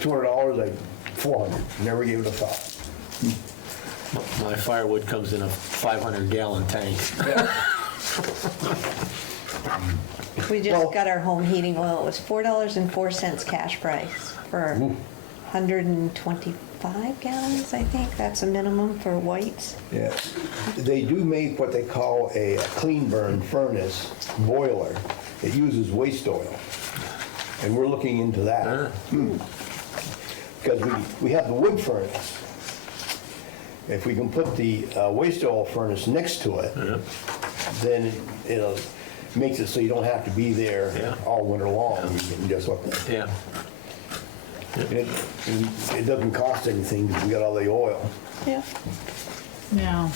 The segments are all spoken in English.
$200, like 400, never gave it a thought. My firewood comes in a 500-gallon tank. We Well- just got our home heating oil. It was $4.04 cash price for 125 gallons, I think. That's a minimum for whites. Yeah, they do make what they call a clean burn furnace boiler. It uses waste oil, and we're looking into that. Because we have the wood furnace. If we can put the waste oil furnace next to it, then it makes it so you don't have to be there all winter long. You can just look. Yeah. It doesn't cost anything because we got all the oil. Yeah. Yeah.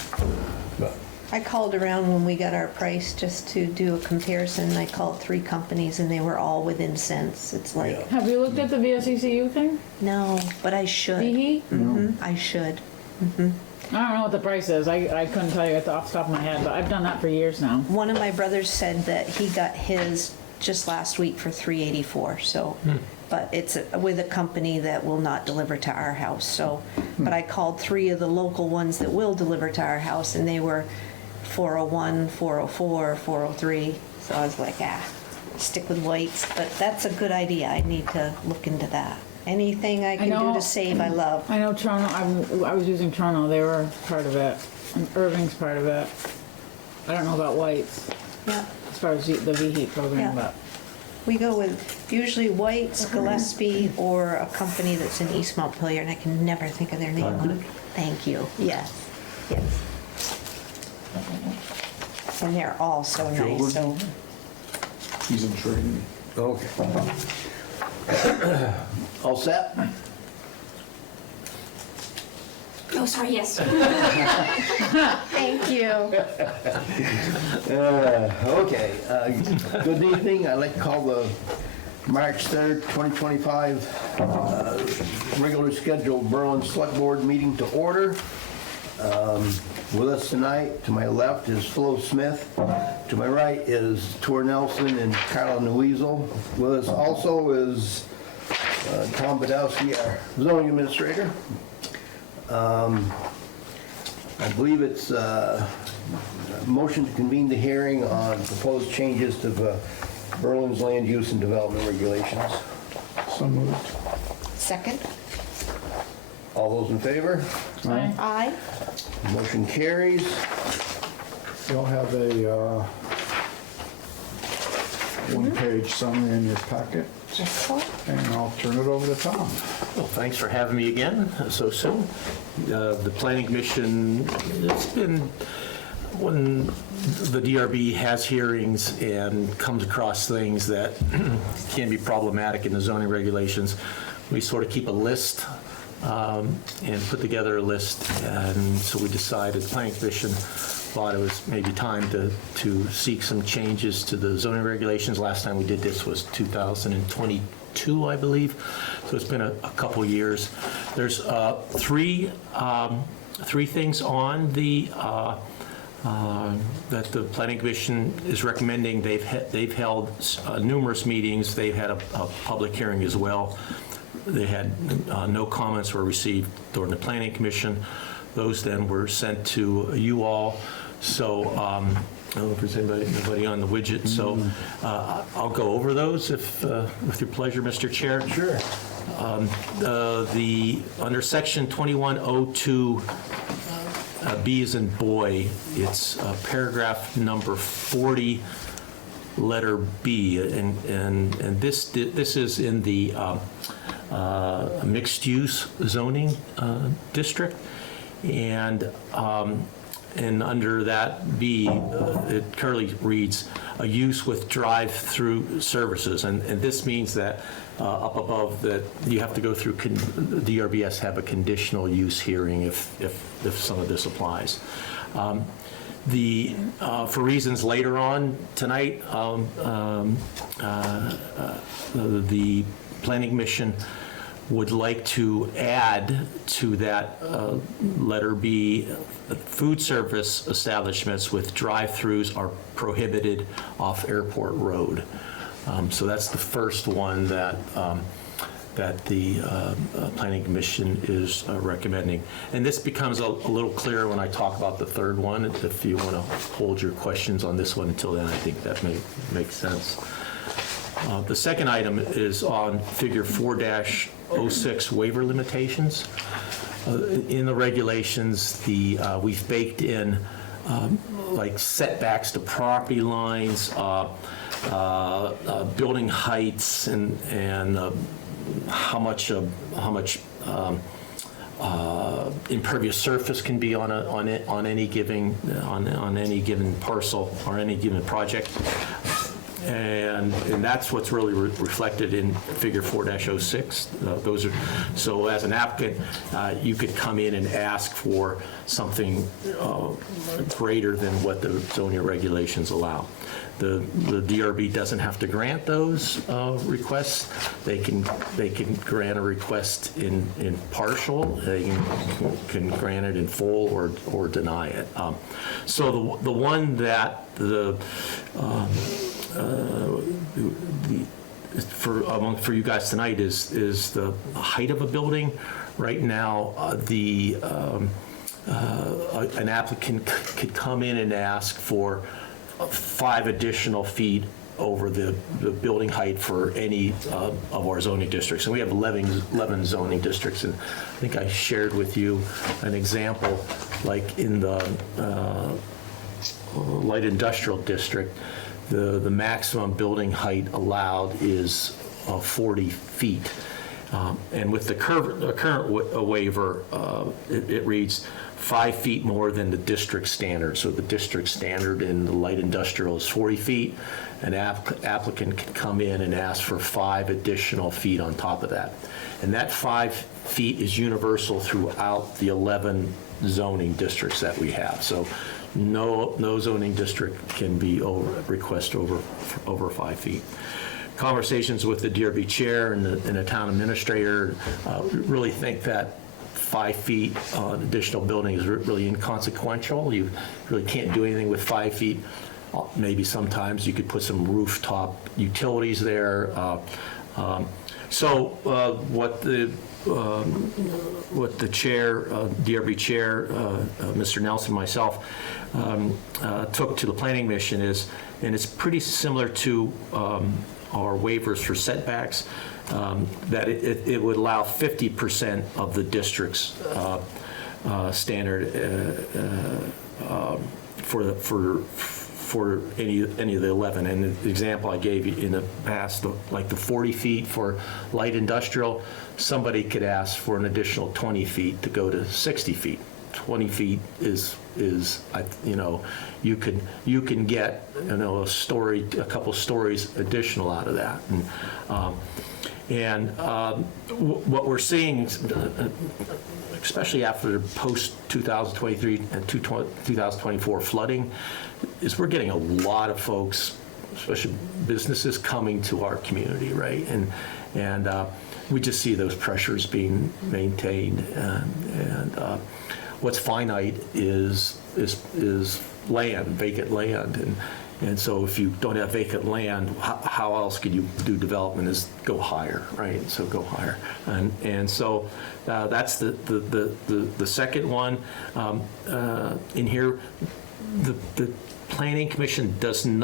But I called around when we got our price just to do a comparison. I called 3 companies and they were all within cents. It's like, Yeah. Have you looked at the VSECU thing? no, but I should. VHE? I should. I don't know what the price is. I couldn't tell you off the top of my head, but I've done that for years now. One of my brothers said that he got his just last week for $384. So, but it's with a company that will not deliver to our house. So, but I called 3 of the local ones that will deliver to our house, and they were 401, 404, 403. So I was like, stick with whites. But that's a good idea. I need to look into that. Anything I can do know- to save, I love. I know Toronto, I was using Toronto, they were part of it, and Irving's part of it. I don't know about White's, Yeah. as far as the VHEAT program, Yeah. but We go with usually White's, Gillespie, or a company that's in East Montpelier, and I can never think of their name. Thank you. Yes. Yes. And they're all so nice. So He's in training. Okay. All set? Oh, sorry, yes. thank you. Okay. Good evening. I'd like to call the March 3rd, 2025 regular scheduled Berlin Select Board meeting to order. With us tonight, to my left is Flo Smith. To my right is Tor Nelson and Carla Nuizel. With us also is Tom Badowski, our zoning administrator. I believe it's a motion to convene the hearing on proposed changes to the Berlin's land use and development regulations. So moved. Second? All those in favor? Aye. Motion carries. You'll have a one-page summary in your packet, and I'll turn it over to Tom. Well, thanks for having me again so soon. The Planning Commission, it's been, when the DRB has hearings and comes across things that can be problematic in the zoning regulations, we sort of keep a list and put together a list, and so we decided, the Planning Commission thought it was maybe time to seek some changes to the zoning regulations. Last time we did this was 2022, I believe, so it's been a couple years. There's three things on the that the Planning Commission is recommending. They've held numerous meetings. They've had a public hearing as well. They had no comments were received during the Planning Commission. Those then were sent to you all. So I don't know if there's anybody on the widget. So I'll go over those if with your pleasure, Mr. Chair. Sure. Under section 2102, B as in boy, it's paragraph number 40, letter B, and this is in the mixed-use zoning district, and under that B, it currently reads a use with drive-through services, and this means that up above that you have to go through DRBS have a conditional use hearing if some of this applies. For reasons later on tonight, the Planning Commission would like to add to that letter B, food service establishments with drive-throughs are prohibited off Airport Road. So that's the first one that that the Planning Commission is recommending. And this becomes a little clearer when I talk about the third one. If you want to hold your questions on this one until then, I think that may make sense. The second item is on figure 4-06 waiver limitations. In the regulations, we've baked in like setbacks to property lines, building heights, and how much impervious surface can be on any given parcel or any given project. And that's what's really reflected in figure 4-06. Those are, so as an applicant, you could come in and ask for something greater than what the zoning regulations allow. The DRB doesn't have to grant those requests. They can grant a request in partial. They can grant it in full or deny it. So the one that for you guys tonight is the height of a building. Right now, an applicant could come in and ask for 5 additional feet over the building height for any of our zoning districts. And we have 11 zoning districts. And I think I shared with you an example, like in the light industrial district, the maximum building height allowed is 40 feet. And with the current waiver, it reads 5 feet more than the district standard. So the district standard in the light industrial is 40 feet. An applicant can come in and ask for 5 additional feet on top of that. And that 5 feet is universal throughout the 11 zoning districts that we have. So no zoning district can be request over 5 feet. Conversations with the DRB chair and the town administrator really think that 5 feet on additional building is really inconsequential. You really can't do anything with 5 feet. Maybe sometimes you could put some rooftop utilities there. So what the chair, DRB chair, Mr. Nelson, and myself took to the planning mission is, and it's pretty similar to our waivers for setbacks, that it would allow 50% of the district's standard for any of the 11. And the example I gave you in the past, like the 40 feet for light industrial, somebody could ask for an additional 20 feet to go to 60 feet. 20 feet is you can get a couple stories additional out of that. And what we're seeing, especially after post 2023 and 2024 flooding, is we're getting a lot of folks, especially businesses, coming to our community, right? And we just see those pressures being maintained. And what's finite is land, vacant land. And so if you don't have vacant land, how else can you do development is go higher, right? So go higher. And so that's the second one. In here, the Planning Commission doesn't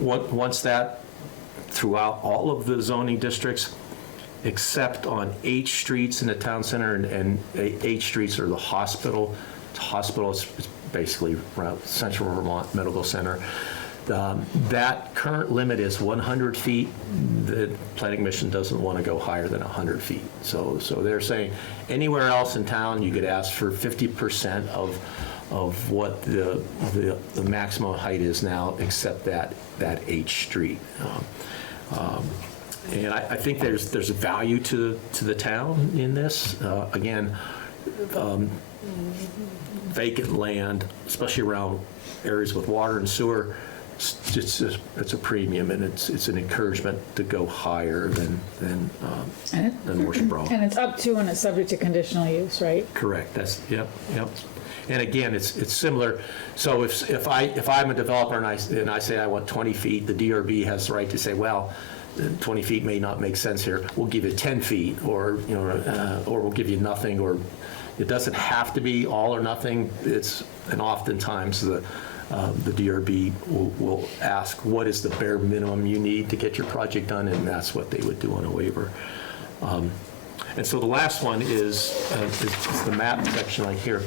wants that throughout all of the zoning districts, except on H streets in the town center, and H streets are the hospital. Hospital is basically around Central Vermont Medical Center. That current limit is 100 feet. The Planning Commission doesn't want to go higher than 100 feet. So they're saying anywhere else in town you could ask for 50% of what the maximum height is now, except that H street. And I think there's a value to the town in this. Again, vacant land, especially around areas with water and sewer, it's a premium, and it's an encouragement to go higher than more sprawl. And it's up to and it's subject to conditional use, right? Correct. That's yep. And again, it's similar. So if I'm a developer and I say I want 20 feet, the DRB has the right to say, well, 20 feet may not make sense here. We'll give you 10 feet, or, you know, or we'll give you nothing, or it doesn't have to be all or nothing. And oftentimes the DRB will ask, what is the bare minimum you need to get your project done? And that's what they would do on a waiver. And so the last one is the map section right here.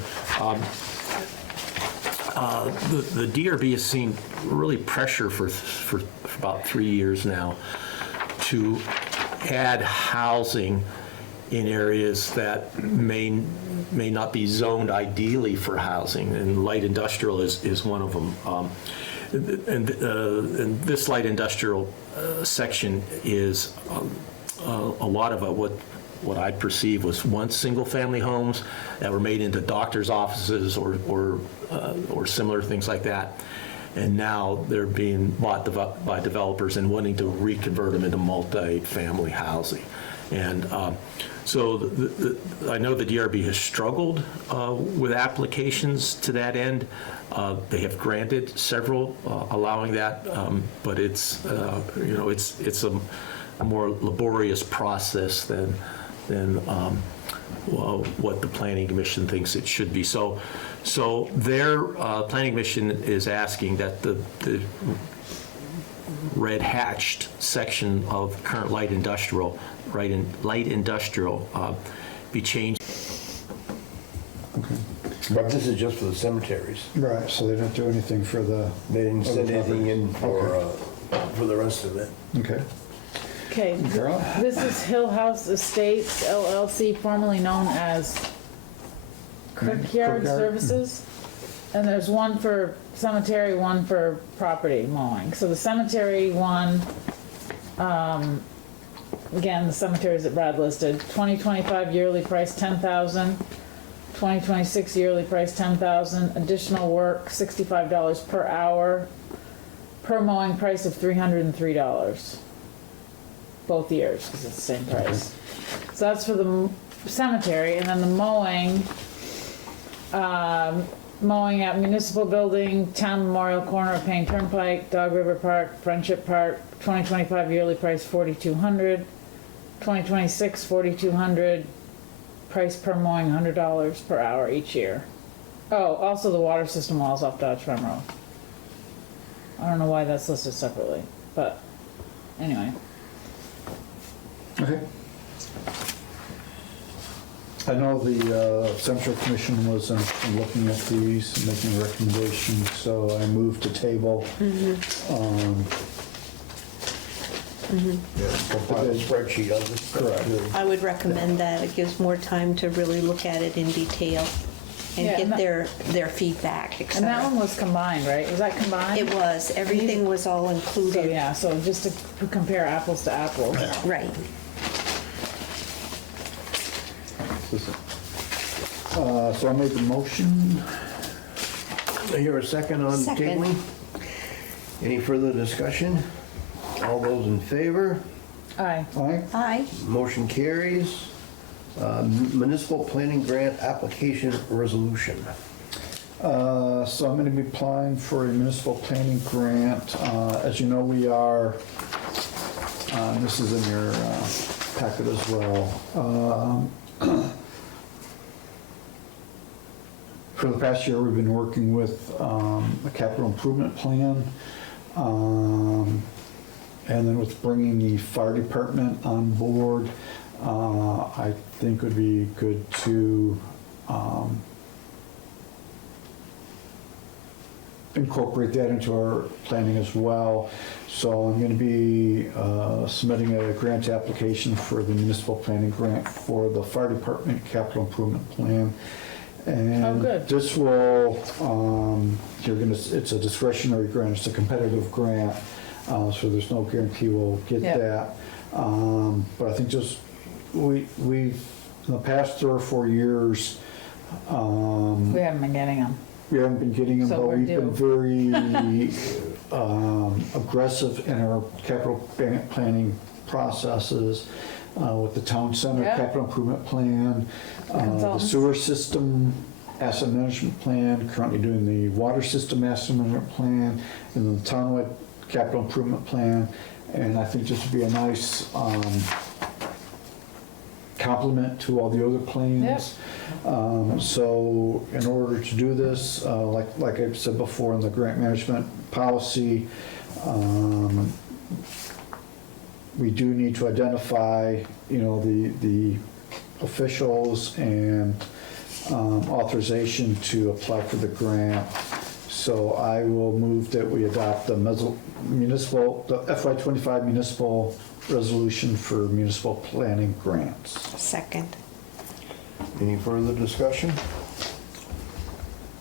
The DRB has seen really pressure for about 3 years now to add housing in areas that may not be zoned ideally for housing, and light industrial is one of them. And this light industrial section is a lot of what I perceive was once single-family homes that were made into doctors' offices or similar things like that. And now they're being bought by developers and wanting to reconvert them into multi-family housing. And so I know the DRB has struggled with applications to that end. They have granted several allowing that, but it's it's a more laborious process than what the Planning Commission thinks it should be. So their Planning Commission is asking that the red hatched section of current light industrial be changed. Okay. But this is just for the cemeteries. Right, so they don't do anything for the, They didn't send anything in for the rest of it. okay. Okay, Carol? this is Hill House Estates LLC, formerly known as Crickyard Crickyard. Services. And there's one for cemetery, one for property mowing. So the cemetery one, again, the cemeteries that Brad listed, 2025 yearly price $10,000, 2026 yearly price $10,000, additional work $65 per hour, per mowing price of $303. Both years, because it's the same price. So that's for the cemetery, and then the mowing, mowing at Municipal Building, Town Memorial Corner of Payne Turnpike, Dog River Park, Friendship Park, 2025 yearly price $4,200, 2026 $4,200, price per mowing $100 per hour each year. Oh, also the water system walls off Dodge Farm Road. I don't know why that's listed separately, but anyway. Okay. I know the Central Commission was looking at these and making recommendations, so I moved to table. Compile a spreadsheet of this. Correct. I would recommend that. It gives more time to really look at it in detail and Yeah, get and their feedback, et And that cetera. one was combined, right? Was that combined? It was, everything was all So, included. yeah, so just to compare apples to apples. Right. So I made the motion. I hear a second on Second. tabling. Any further discussion? All those in favor? Aye. Aye. Aye. Motion carries. Municipal planning grant application resolution. So I'm going to be applying for a municipal planning grant. As you know, we are, this is in your packet as well. For the past year, we've been working with a capital improvement plan. And then with bringing the fire department on board, I think it would be good to incorporate that into our planning as well. So I'm going to be submitting a grant application for the municipal planning grant for the fire department capital improvement plan. And Oh, good. this will, it's a discretionary grant, it's a competitive grant, so there's no guarantee we'll get Yeah. that. But I think just, we've, in the past 3 or 4 years, We haven't been getting them. we haven't been getting them, So but we're we've been very due. aggressive in our capital planning processes with the town center Yeah. capital improvement plan, the Consultants. sewer system asset management plan, currently doing the water system asset management plan, and then the townwide capital improvement plan. And I think this would be a nice complement to all the other plans. So in order to do this, like I said before in the grant management policy, we do need to identify, the officials and authorization to apply for the grant. So I will move that we adopt the FY25 municipal resolution for municipal planning grants. Second. Any further discussion?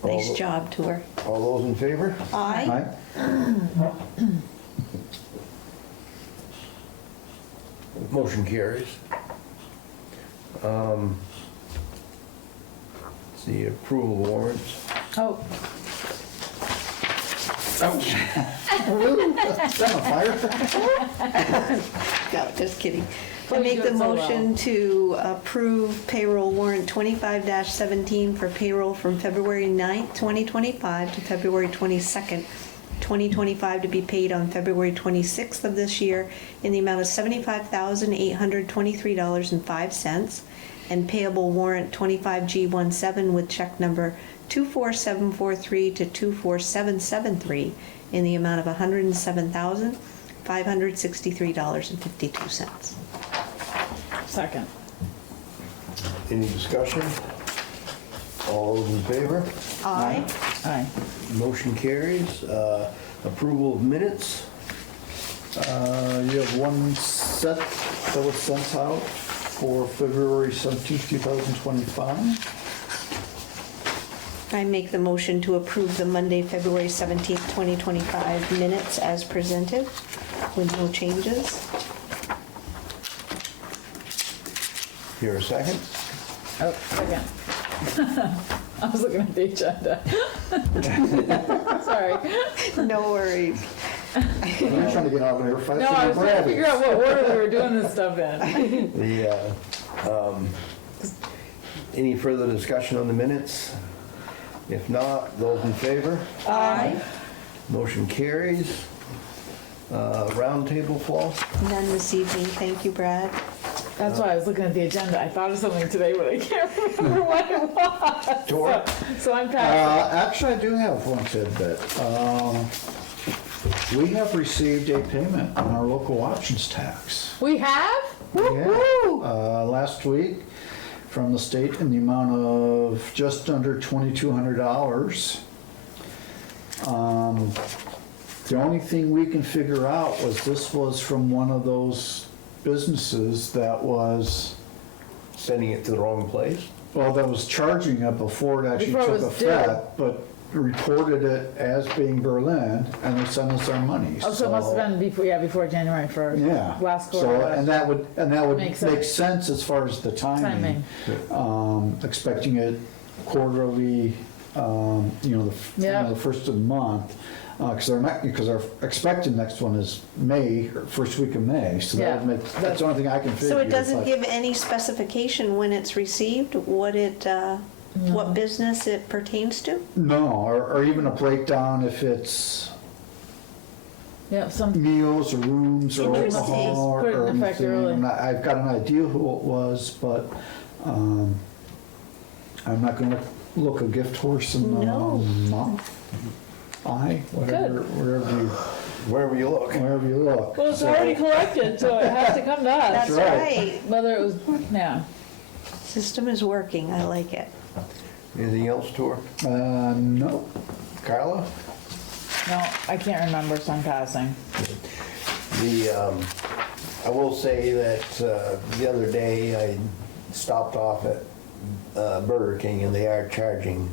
Nice job, Tour. All those in favor? Aye. Motion carries. It's the approval warrants. Oh, Is that a fire? No, just kidding. I Please make do the it so well. motion to approve payroll warrant 25-17 for payroll from February 9th, 2025 to February 22nd, 2025 to be paid on February 26th of this year in the amount of $75,823.05, and payable warrant 25G17 with check number 24743 to 24773 in the amount of $107,563.52. second. Any discussion? All those in favor? Aye. Aye. Motion carries. Approval of minutes. You have one set that was sent out for February 17th, 2025. I make the motion to approve the Monday, February 17th, 2025 minutes as presented with no changes. Here a second? Oh, second. I was looking at the agenda. Sorry. No worries. I'm trying to get out of here fast. No, I was trying to figure out what order we were doing this stuff in. Any further discussion on the minutes? If not, those in favor? Aye. Motion carries. Roundtable, Flaw? None this evening, thank you, Brad. That's why I was looking at the agenda. I thought of something today, but I can't remember what it was. Tor? So I'm passing. Actually, I do have one tidbit. We have received a payment on our local options tax. We have? Last week from the state in the amount of just under $2,200. The only thing we can figure out was this was from one of those businesses that was, Sending it to the wrong place? well, that was charging it before it actually Before it took was due. effect, but reported it as being Berlin, and they sent us our money. Oh, so it must have been before January 1st. Yeah. Last quarter. So, and that would Makes make sense. sense as far as the timing. Expecting it quarterly, the first of the month. Because our expected next one is May, or first week of May, so that would make, that's the only thing I can figure. So it doesn't but- give any specification when it's received, what business it pertains to? No, or even a breakdown if it's Yeah, some, meals or rooms or Interesting. alcohol Put it or in effect anything. early. And I've got an idea who it was, but I'm not gonna look a gift horse in the No. mouth. Whatever, Wherever you look. wherever you look. well, it's already collected, so it has to come to us. That's right. right. Whether it was, yeah. System is working, I like it. Anything else, Tor? No. Carla? No, I can't remember, so I'm passing. I will say that the other day I stopped off at Burger King and they are charging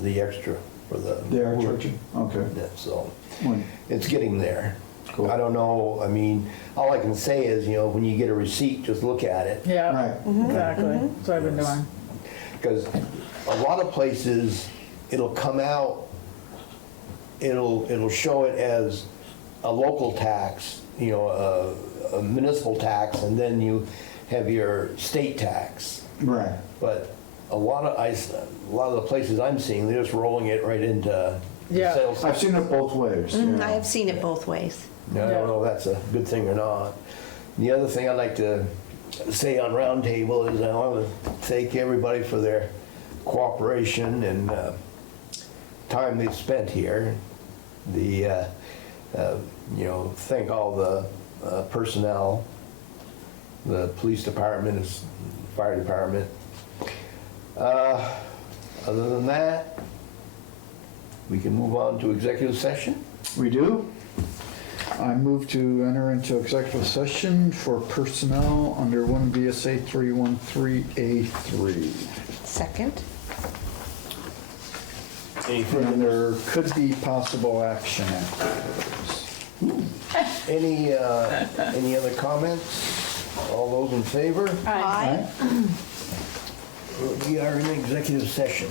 the extra for the. They are charging, okay. Yeah, so When- it's getting there. Cool. I don't know, I mean, all I can say is, when you get a receipt, just look at it. Yeah, Right. exactly. That's what I've been doing. Because a lot of places, it'll come out, it'll show it as a local tax, a municipal tax, and then you have your state tax. Right. But a lot of the places I'm seeing, they're just rolling it right into Yeah. sales. I've seen it both ways. I have seen it both ways. I don't know if that's a good thing or not. The other thing I'd like to say on roundtable is I want to thank everybody for their cooperation and time they've spent here. Thank all the personnel, the police department, fire department. Other than that, we can move on to executive session. We do. I move to enter into executive session for personnel under 1 VSA 313A3. Second? Any And further, there could be possible action afterwards. any other comments? All those in favor? Aye. We are in executive session.